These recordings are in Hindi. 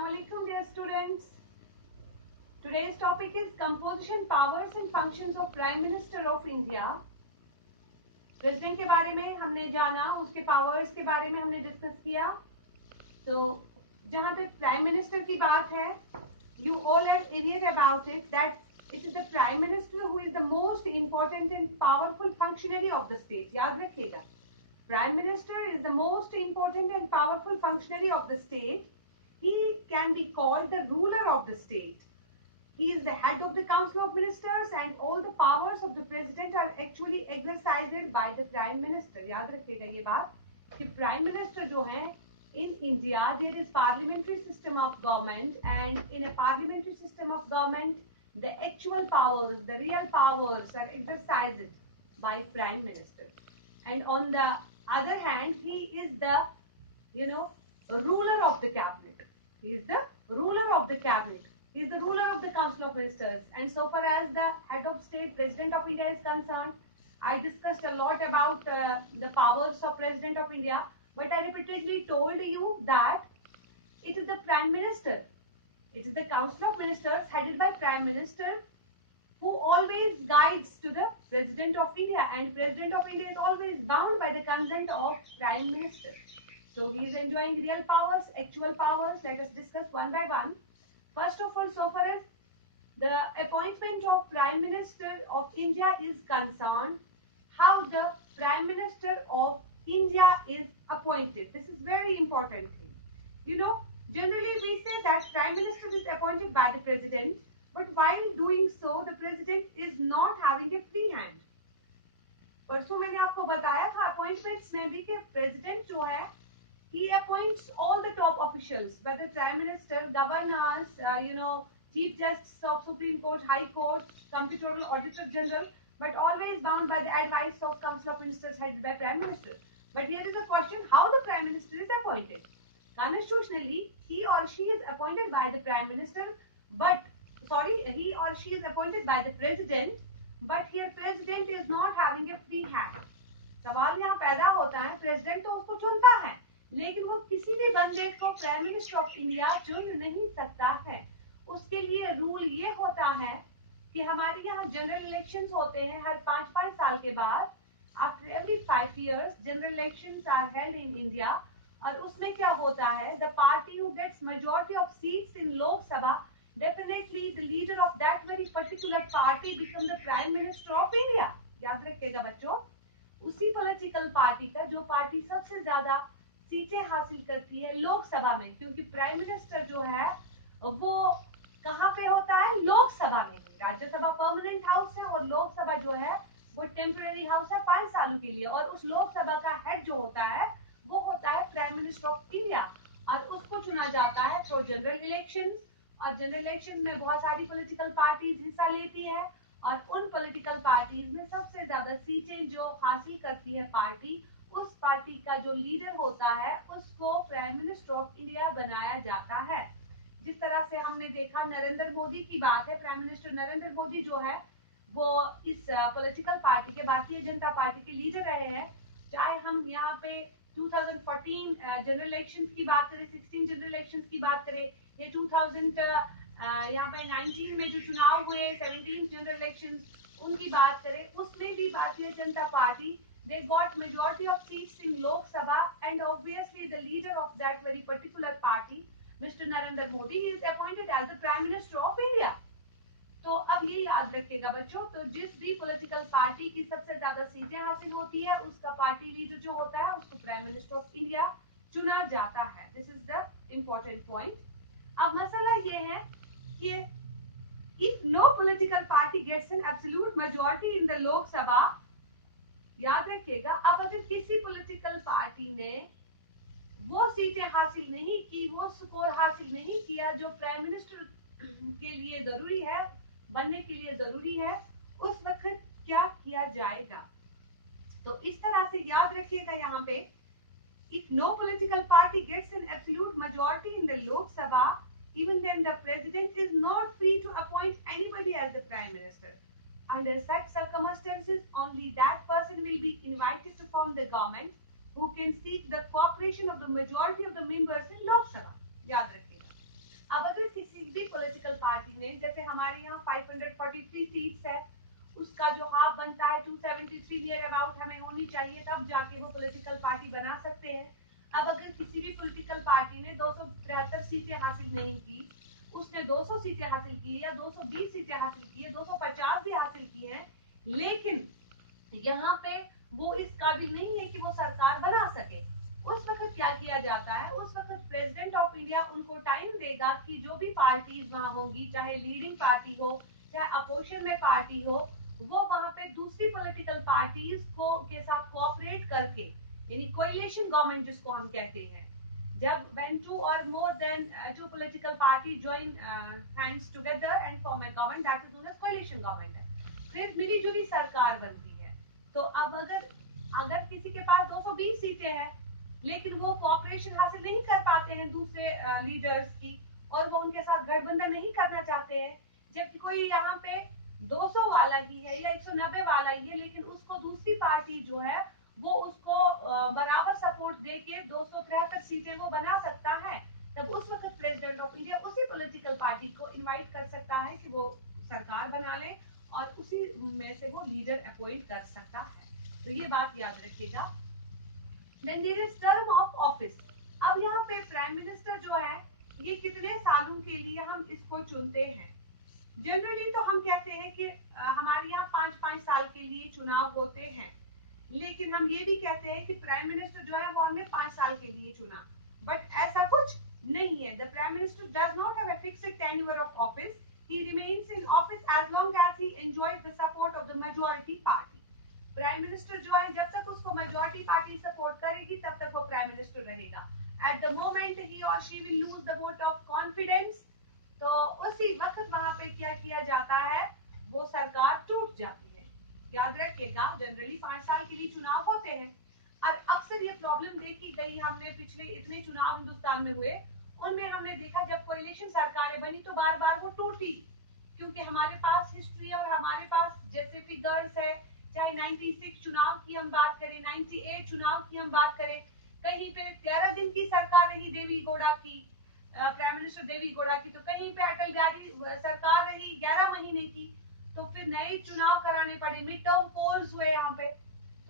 Assalamualaikum dear students. Today's topic is composition, powers and functions of Prime Minister of India. President के बारे में हमने जाना, उसके पावर्स के बारे में हमने डिस्कस किया. तो जहां तक प्राइम मिनिस्टर की बात है, you all are aware about it that it is the prime minister who is the most important and powerful functionary of the state. याद रखिएगा, prime minister is the most important and powerful functionary of the state. He can be called the ruler of the state. He is the head of the Council of Ministers and all the powers of the president are actually exercised by the prime minister. याद रखिएगा ये बात कि prime minister जो है, in India there is parliamentary system of government, and in a parliamentary system of government the actual powers, the real powers are exercised by prime minister. And on the other hand, he is the ruler of the cabinet. He is the ruler of the cabinet. He is the ruler of the Council of Ministers. And so far as the head of state, President of India is concerned, I discussed a lot about the powers of President of India, but I repeatedly told you that it is the Prime Minister. It is the Council of Ministers headed by Prime Minister who always guides to the President of India, and President of India is always bound by the consent of Prime Minister. So he is enjoying real powers, actual powers. Let us discuss one by one. First of all, so far as the appointment of Prime Minister of India is concerned, how the Prime Minister of India is appointed. This is very important thing. Generally we say that Prime Minister is appointed by the President, but while doing so, the President is not having a free hand. परसों मैंने आपको बताया था अपॉइंटमेंट्स में भी कि प्रेसिडेंट जो है, he appoints all the top officials, whether Prime Minister, governors, Chief Justice of Supreme Court, High Court, Comptroller, Auditor General, but always bound by the advice of Council of Ministers headed by Prime Minister. But here is a question: how the Prime Minister is appointed? Constitutionally, he or she is appointed by the Prime Minister, he or she is appointed by the President, but here President is not having a free hand. सवाल यहाँ पैदा होता है, प्रेसिडेंट तो उसको चुनता है, लेकिन वो किसी भी बंदे को प्राइम मिनिस्टर ऑफ इंडिया चुन नहीं सकता है. उसके लिए रूल ये होता है कि हमारे यहाँ जनरल इलेक्शंस होते हैं हर 5-5 साल के बाद. After every 5 years general elections are held in India. और उसमें क्या होता है, the party who gets majority of seats in Lok Sabha, definitely the leader of that very particular party become the prime minister of India. याद रखिएगा बच्चों, उसी पॉलिटिकल पार्टी का जो पार्टी सबसे ज्यादा सीटें हासिल करती है लोकसभा में, क्योंकि प्राइम मिनिस्टर जो है वो कहाँ पे होता है, लोकसभा में. राज्यसभा परमानेंट हाउस है और लोकसभा जो है वो टेम्पररी हाउस है 5 सालों के लिए. और उस लोकसभा का हेड जो होता है वो होता है प्राइम मिनिस्टर ऑफ इंडिया, और उसको चुना जाता है थ्रू जनरल इलेक्शन. और जनरल इलेक्शन में बहुत सारी पॉलिटिकल पार्टीज हिस्सा लेती है, और उन पॉलिटिकल पार्टीज में सबसे ज्यादा सीटें जो हासिल करती है पार्टी, उस पार्टी का जो लीडर होता है उसको प्राइम मिनिस्टर ऑफ इंडिया बनाया जाता है. जिस तरह से हमने देखा नरेंद्र मोदी की बात है, प्राइम मिनिस्टर नरेंद्र मोदी जो है वो इस पॉलिटिकल पार्टी के, भारतीय जनता पार्टी के लीडर रहे हैं. चाहे हम यहाँ पे 2014 जनरल इलेक्शन की बात करें, 16 जनरल इलेक्शन की बात करें, ये 2000 यहाँ पे 19 में जो चुनाव हुए, 17 जनरल इलेक्शन उनकी बात करें, उसमें भी Bharatiya Janata party they got majority of seats in Lok Sabha, and obviously the leader of that very particular party, Mr. Narendra Modi, he is appointed as the Prime Minister of India. तो अब ये याद रखिएगा बच्चों, तो जिस भी पॉलिटिकल पार्टी की सबसे ज्यादा सीटें हासिल होती है, उसका पार्टी लीडर जो होता है उसको प्राइम मिनिस्टर ऑफ इंडिया चुना जाता है. This is the important point. अब मसला ये है कि if no political party gets an absolute majority in the Lok Sabha, याद रखिएगा, अब अगर किसी पॉलिटिकल पार्टी ने वो सीटें हासिल नहीं की, वो स्कोर हासिल नहीं किया जो प्राइम मिनिस्टर के लिए जरूरी है, बनने के लिए जरूरी है, उस वक्त क्या किया जाएगा. तो इस तरह से याद रखिएगा यहाँ पे, if no political party gets an absolute majority in the Lok Sabha, even then the president is not free to appoint anybody as the prime minister. Under such circumstances, only that person will be invited to form the government who can seek the cooperation of the majority of the members in Lok Sabha. याद रखिएगा. अब अगर किसी भी पॉलिटिकल पार्टी ने, जैसे हमारे यहाँ 543 सीट्स है, उसका जो हाफ बनता है 273 नियर अबाउट हमें होनी चाहिए, तब जाके वो पॉलिटिकल पार्टी बना सकते हैं। अब अगर किसी भी पॉलिटिकल पार्टी ने 273 सीटें हासिल नहीं की, उसने 200 सीटें हासिल की या 220 सीटें हासिल की है, 250 भी हासिल की है, लेकिन यहाँ पे वो इस काबिल नहीं है कि वो सरकार बना सके, उस वक्त क्या किया जाता है, उस वक्त प्रेसिडेंट ऑफ इंडिया उनको टाइम देगा कि जो भी पार्टीज वहां होंगी, चाहे लीडिंग पार्टी हो चाहे अपोजिशन में पार्टी हो, वो वहां पे दूसरी पॉलिटिकल पार्टीज को के साथ कोऑपरेट करके, यानी कोएलिशन गवर्नमेंट जिसको हम कहते हैं, जब when two or more than two political party join hands together and form a government, that is known as coalition government है, फिर मिलीजुली सरकार बनती है। तो अब अगर किसी के पास 220 सीटें हैं लेकिन वो कोऑपरेशन हासिल नहीं कर पाते हैं दूसरे लीडर्स की, और वो उनके साथ गठबंधन नहीं करना चाहते हैं, जबकि कोई यहाँ पे 200 वाला ही है या 190 वाला ही है, लेकिन उसको दूसरी पार्टी जो है वो उसको बराबर सपोर्ट देके 273 सीटें वो बना सकता है, तब उस वक्त प्रेसिडेंट ऑफ इंडिया उसी पॉलिटिकल पार्टी को इनवाइट कर सकता है कि वो सरकार बना ले और उसी में से वो लीडर अपॉइंट कर सकता है। तो ये बात याद रखिएगा। Then there is term of office। अब यहाँ पे प्राइम मिनिस्टर जो है ये कितने सालों के लिए हम इसको चुनते हैं। जनरली तो हम कहते हैं कि हमारे यहाँ 5-5 साल के लिए चुनाव होते हैं, लेकिन हम ये भी कहते हैं कि प्राइम मिनिस्टर जो है वो हमने 5 साल के लिए चुना, बट ऐसा कुछ नहीं है। The prime minister does not have a fixed tenure of office, he remains in office as long as he enjoys the support of the majority party. Prime minister जो है जब तक उसको मेजॉरिटी पार्टी सपोर्ट करेगी तब तक वो प्राइम मिनिस्टर रहेगा। एट द मोमेंट ही और she will lose the vote of confidence, तो उसी वक्त वहां पे क्या किया जाता है, वो सरकार टूट जाती है। याद रखिएगा, जनरली 5 साल के लिए चुनाव होते हैं, और अक्सर ये प्रॉब्लम देखी गई, हमने पिछले इतने चुनाव हिंदुस्तान में हुए उनमें हमने देखा जब कोएलिशन सरकारें बनी तो बार बार वो टूटी, क्योंकि हमारे पास हिस्ट्री और हमारे पास जैसे फिगर्स है, चाहे 96 चुनाव की हम बात करें, 98 चुनाव की हम बात करें, कहीं पे 13 दिन की सरकार रही देवी गौड़ा की, प्राइम मिनिस्टर देवी गौड़ा की, तो कहीं पे अटल बिहारी सरकार रही 11 महीने की, तो फिर नए चुनाव कराने पड़े, मिड टर्म पोल्स हुए यहाँ पे।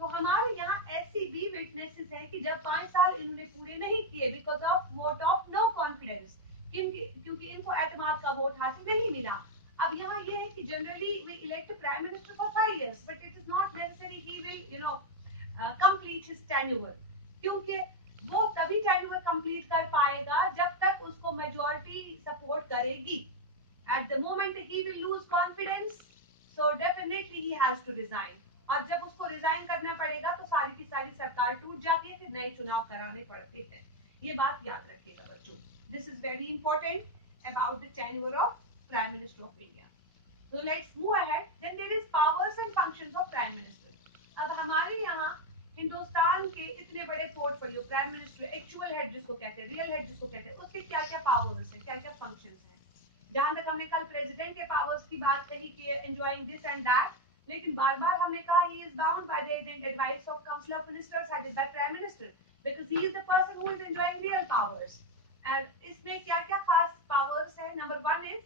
तो हमारे यहाँ ऐसी भी विटनेसेस है कि जब 5 साल इन्होंने पूरे नहीं किए because of vote of no confidence, क्योंकि इनको एतमाद का वोट हासिल नहीं मिला। अब यहाँ ये है कि generally we elect prime minister for 5 years, but it is not necessary he will complete his tenure, क्योंकि वो तभी टेन्योर कंप्लीट कर पाएगा जब तक उसको मेजॉरिटी सपोर्ट करेगी। At the moment he will lose confidence, so definitely he has to resign, और जब उसको रिजाइन करना पड़ेगा तो सारी की सारी सरकार टूट जाती है, फिर नए चुनाव कराने पड़ते हैं। ये बात याद रखिएगा बच्चों, this is very important about the tenure of prime minister of India. So let's move ahead. Then there is powers and functions of prime minister. अब हमारे यहाँ हिंदुस्तान के इतने बड़े portfolio, prime minister actual head जिसको कहते हैं, रियल हेड जिसको कहते हैं, उसके क्या क्या पावर्स हैं, क्या क्या फंक्शंस हैं। जहां तक हमने कल प्रेसिडेंट के पावर्स की बात कही कि एंजॉयिंग दिस एंड दैट, लेकिन बार बार हमने कहा he is bound by the advice of council of ministers headed by prime minister, because he is the person who is enjoying real powers. And इसमें क्या क्या खास पावर्स है, number 1 is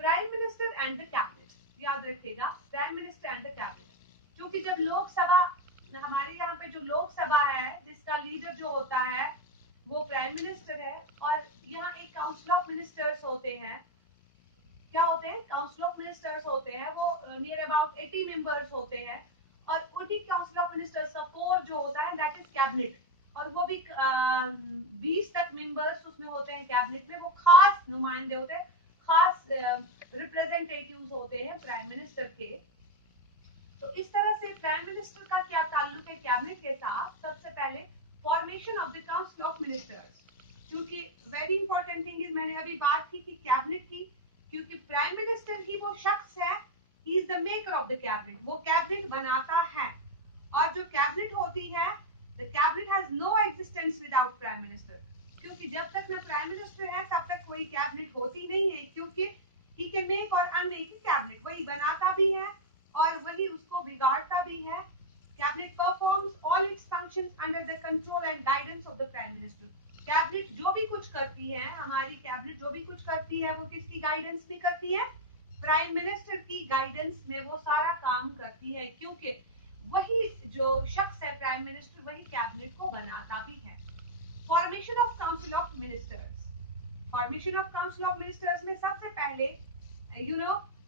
prime minister and the cabinet. याद रखिएगा, prime minister and the cabinet, क्योंकि जब लोकसभा, हमारे यहाँ पे जो लोकसभा है जिसका लीडर जो होता है वो प्राइम मिनिस्टर है, और यहाँ एक काउंसिल ऑफ मिनिस्टर्स होते हैं। क्या होते हैं? काउंसिल ऑफ मिनिस्टर्स होते हैं, वो नियर अबाउट 80 मेंबर्स होते हैं, और उन्हीं काउंसिल ऑफ मिनिस्टर्स का कोर जो होता है दैट इज कैबिनेट, और वो भी 20 तक मेंबर्स उसमें होते हैं कैबिनेट में, वो खास नुमाइंदे होते हैं, खास रिप्रेजेंटेटिव्स होते हैं प्राइम मिनिस्टर के। तो इस तरह से प्राइम मिनिस्टर का क्या ताल्लुक है कैबिनेट के साथ? सबसे पहले formation of the council of ministers, क्योंकि वेरी इंपॉर्टेंट थिंग इज, मैंने अभी बात की कि कैबिनेट की, क्योंकि प्राइम मिनिस्टर ही वो शख्स है, he is the maker of the cabinet, वो कैबिनेट बनाता है, और जो कैबिनेट होती है, the cabinet has no existence without prime minister, क्योंकि जब तक न प्राइम मिनिस्टर है तब तक कोई कैबिनेट होती नहीं है, क्योंकि ही कैन मेक और अनमेक कैबिनेट, वही बनाता भी है और वही उसको बिगाड़ता भी है। Cabinet performs all it's functions under the control and guidance of the prime minister. Cabinet जो भी कुछ करती करती है, हमारी कैबिनेट जो भी कुछ करती है वो किसकी गाइडेंस में करती है? प्राइम मिनिस्टर की गाइडेंस में वो सारा काम करती है, क्योंकि वही जो शख्स है प्राइम मिनिस्टर, वही कैबिनेट को बनाता भी है। Formation of council of ministers, formation of council of ministers में सबसे पहले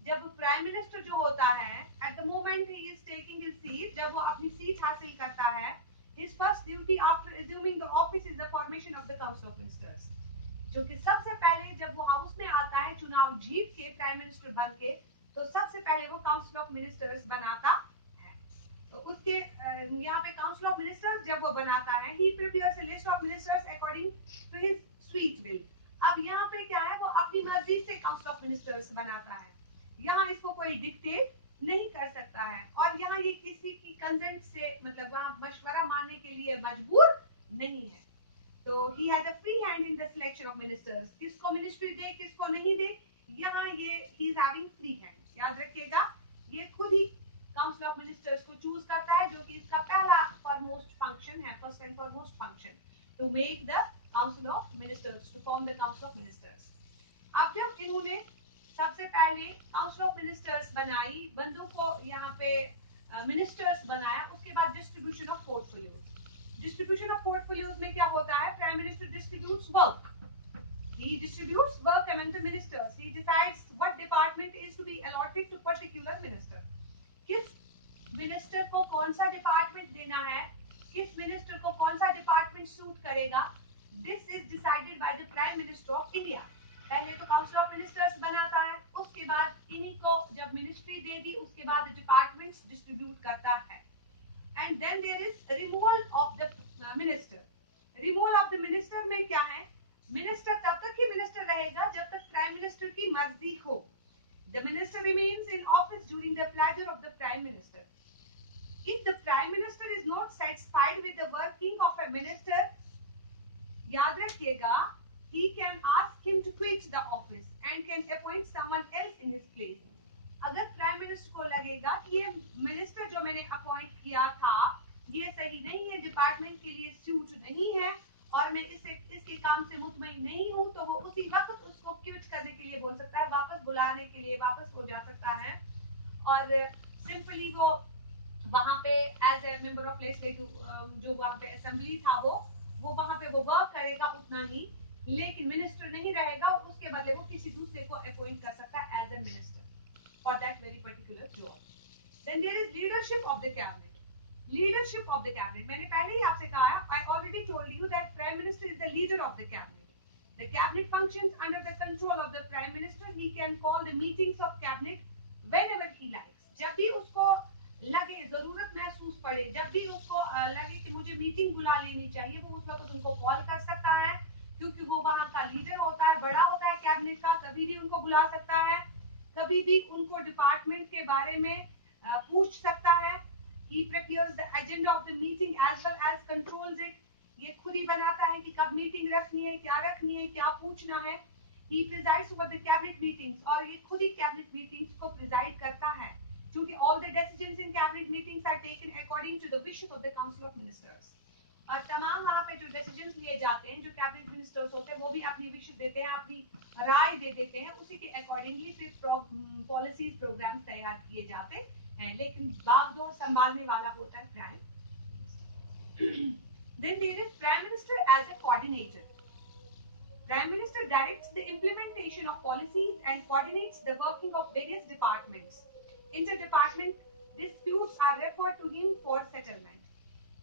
जब प्राइम मिनिस्टर जो होता है, eight the moment he is taking his seat, जब वो अपनी सीट हासिल करता है, his first duty after assuming the office is the formation of the council of ministers, जो कि सबसे पहले जब वो हाउस में आता है चुनाव जीत के प्राइम मिनिस्टर बन के, तो सबसे पहले वो काउंसिल ऑफ मिनिस्टर्स बनाता है। तो उसके यहाँ पे काउंसिल ऑफ मिनिस्टर्स जब वो बनाता है, he prepares a list of ministers according to his sweet will। अब यहाँ पे क्या है, वो अपनी मर्जी से काउंसिल ऑफ मिनिस्टर्स बनाता है, यहाँ इसको कोई डिक्टेट नहीं कर सकता है, और यहाँ ये किसी की कंसेंट से, मतलब वहाँ मशवरा मानने के लिए मजबूर नहीं है। तो he has a free hand in the selection of ministers, किसको मिनिस्ट्री दे किसको नहीं दे, यहाँ ये he is having free hand। याद रखिएगा, ये खुद ही काउंसिल ऑफ मिनिस्टर्स को चूज करता है, जो कि इसका पहला फॉरमोस्ट फंक्शन है, first and foremost function, to make the council of ministers, to form the council of ministers. अब जब इन्होंने सबसे पहले काउंसिल ऑफ मिनिस्टर्स बनाई, बंदों को यहाँ पे मिनिस्टर्स बनाया, उसके बाद distribution of portfolios. Distribution of portfolios में क्या होता है, prime minister distributes work, he distributes work among the ministers, he decides what department is to be allotted to particular minister, किस मिनिस्टर को कौन सा डिपार्टमेंट देना है, किस मिनिस्टर को कौन सा डिपार्टमेंट सूट करेगा, this is decided by the prime minister of India. पहले तो काउंसिल ऑफ मिनिस्टर्स बनाता है, उसके बाद इन्हीं को जब मिनिस्ट्री दे दी, उसके बाद डिपार्टमेंट्स डिस्ट्रीब्यूट करता है। And then there is removal of the minister. Removal of the minister में क्या है, मिनिस्टर तब तक ही मिनिस्टर रहेगा जब तक प्राइम मिनिस्टर की मर्जी हो। The minister remains in office during the pleasure of the prime minister. If the prime minister is not satisfied with the working of a minister, याद रखिएगा, he can ask him to quit the office and can appoint someone else in his place. अगर प्राइम मिनिस्टर को लगेगा कि ये मिनिस्टर जो मैंने अपॉइंट किया था ये सही नहीं है, डिपार्टमेंट के लिए सूट नहीं है, और मैं इसके काम से मुतमईन नहीं हूँ, तो वो उसी वक्त उसको क्विट करने के लिए बोल सकता है, वापस बुलाने के लिए वापस हो जा सकता है, और सिंपली वो वहां पे as a member of legislative जो वहां पे असेंबली था वो वहां पे वो वर्क करेगा उतना ही, लेकिन मिनिस्टर नहीं रहेगा, उसके बदले वो किसी दूसरे को अपॉइंट कर सकता है as a minister for that very particular job. Then there is leadership of the cabinet. Leadership of the cabinet, मैंने पहले ही आपसे कहा, I already told you that prime minister is the leader of the cabinet. The cabinet functions under the control of the prime minister, he can call the meetings of cabinet whenever he likes. जब भी उसको लगे, जरूरत महसूस पड़े, जब भी उसको लगे कि मुझे मीटिंग बुला लेनी चाहिए, वो उस वक्त उनको कॉल कर सकता है, क्योंकि वो वहां का लीडर होता है, बड़ा होता है कैबिनेट का, कभी भी उनको बुला सकता है, कभी भी उनको डिपार्टमेंट के बारे में पूछ सकता है। He prepares the agenda of the meeting as well as controls it. ये खुद ही बनाता है कि कब मीटिंग रखनी है, क्या पूछना है। He presides over the cabinet meetings, और ये खुद ही कैबिनेट मीटिंग्स को प्रिजाइड करता है, क्योंकि all the decisions in cabinet meetings are taken according to the wishes of the council of ministers। और तमाम वहाँ पे जो डिसीजंस लिए जाते हैं, जो कैबिनेट मिनिस्टर्स होते हैं, वो भी अपनी विशेष देते हैं, अपनी राय दे देते हैं, उसी के अकॉर्डिंगली फिर पॉलिसीज प्रोग्राम्स तैयार किए जाते हैं, लेकिन बागडोर संभालने वाला होता है prime. Then there is prime minister as a coordinator. Prime minister directs the implementation of policies and coordinates the working of various departments. Inter-department disputes are referred to him for settlement.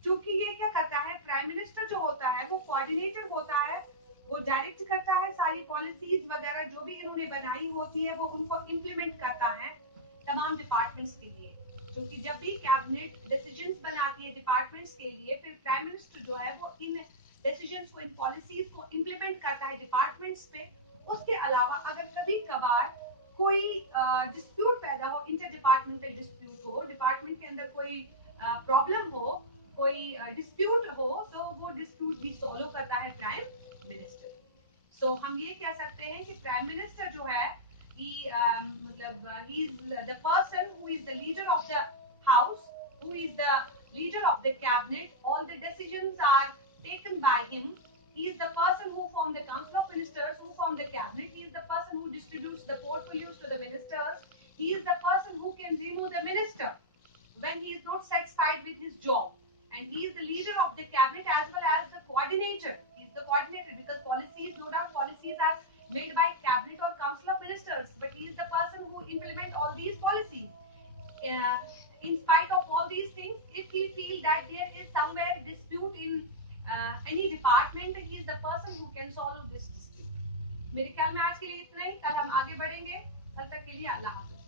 क्योंकि ये क्या करता है, प्राइम मिनिस्टर जो होता है वो कोऑर्डिनेटर होता है, वो डायरेक्ट करता है सारी पॉलिसीज वगैरह जो भी इन्होंने बनाई होती है, वो उनको इम्प्लीमेंट करता है तमाम डिपार्टमेंट्स के लिए। क्योंकि जब भी कैबिनेट डिसीजंस बनाती है डिपार्टमेंट्स के लिए, फिर प्राइम मिनिस्टर जो है वो इन डिसीजंस को, इन पॉलिसीज को इम्प्लीमेंट करता है डिपार्टमेंट्स पे। उसके अलावा अगर कभी कभार कोई डिस्प्यूट पैदा हो, इंटर डिपार्टमेंटल डिस्प्यूट हो, डिपार्टमेंट के अंदर कोई प्रॉब्लम हो, कोई डिस्प्यूट हो, तो वो डिस्प्यूट भी सॉल्व करता है प्राइम मिनिस्टर। सो हम ये कह सकते हैं कि प्राइम मिनिस्टर जो है, he is the person who is the leader of the house, who is the leader of the cabinet, all the decisions are taken by him. He is the person who formed the council of ministers is not satisfied with his job, and he is the leader of the cabinet as well as the coordinator. He is the coordinator because policies, no doubt, policies are made by cabinet or council of ministers, but he is the person who implement all these policies. In spite of all these things, if he feel that there is somewhere dispute in any department, he is the person who can solve this dispute. मेरे ख्याल में आज के लिए इतना ही, कल हम आगे बढ़ेंगे, तब तक के लिए अल्लाह हाफ़िज़।